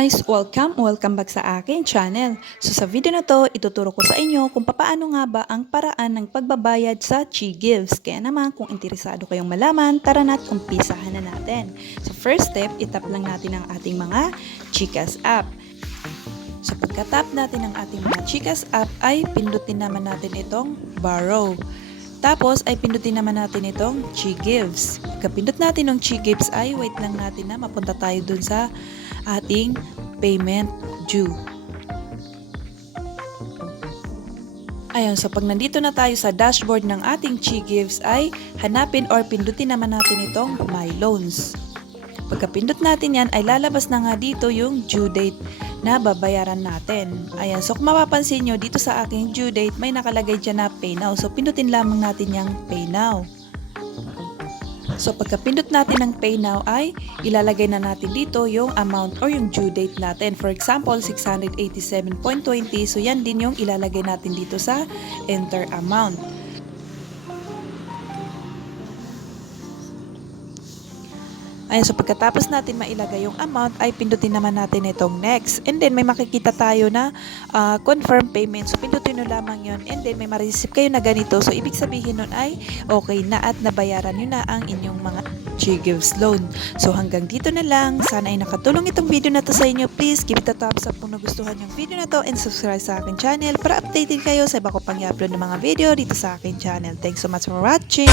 guys! Welcome back sa akin channel. So sa video na to, ituturo ko sa inyo kung paano nga ba ang paraan ng pagbabayad sa Chigives. Kaya naman kung interesado kayong malaman, tara na't umpisahan na natin. So first step, itap lang natin ang ating mga Chikas app. So pagka-tap natin ang ating mga Chikas app ay pindutin naman natin itong borrow. Tapos ay pindutin naman natin itong Chigives. Pagka-pindot natin ng Chigives ay wait lang natin na mapunta tayo dun sa ating payment due. Ayun, so pag nandito na tayo sa dashboard ng ating Chigives ay hanapin or pindutin naman natin itong My Loans. Pagka-pindot natin yan ay lalabas na nga dito yung due date na babayaran natin. Ayan, so kung mapapansin nyo dito sa aking due date may nakalagay dyan na Pay Now. So pindutin lamang natin yung Pay Now. So pagka-pindot natin ng Pay Now ay ilalagay na natin dito yung amount or yung due date natin. For example, 687.20. So yan din yung ilalagay natin dito sa enter amount. Ayan, so pagkatapos natin mailagay yung amount ay pindutin naman natin itong next. And then may makikita tayo na confirm payment. So pindutin nyo lamang yun. And then may ma-receive kayo na ganito. So ibig sabihin nun ay okay na at nabayaran nyo na ang inyong mga Chigives loan. So hanggang dito na lang. Sana ay nakatulong itong video na to sa inyo. Please give it a thumbs up kung nagustuhan yung video na to and subscribe sa akin channel para updated kayo sa iba ko pang i-upload ng mga video dito sa akin channel. Thanks so much for watching!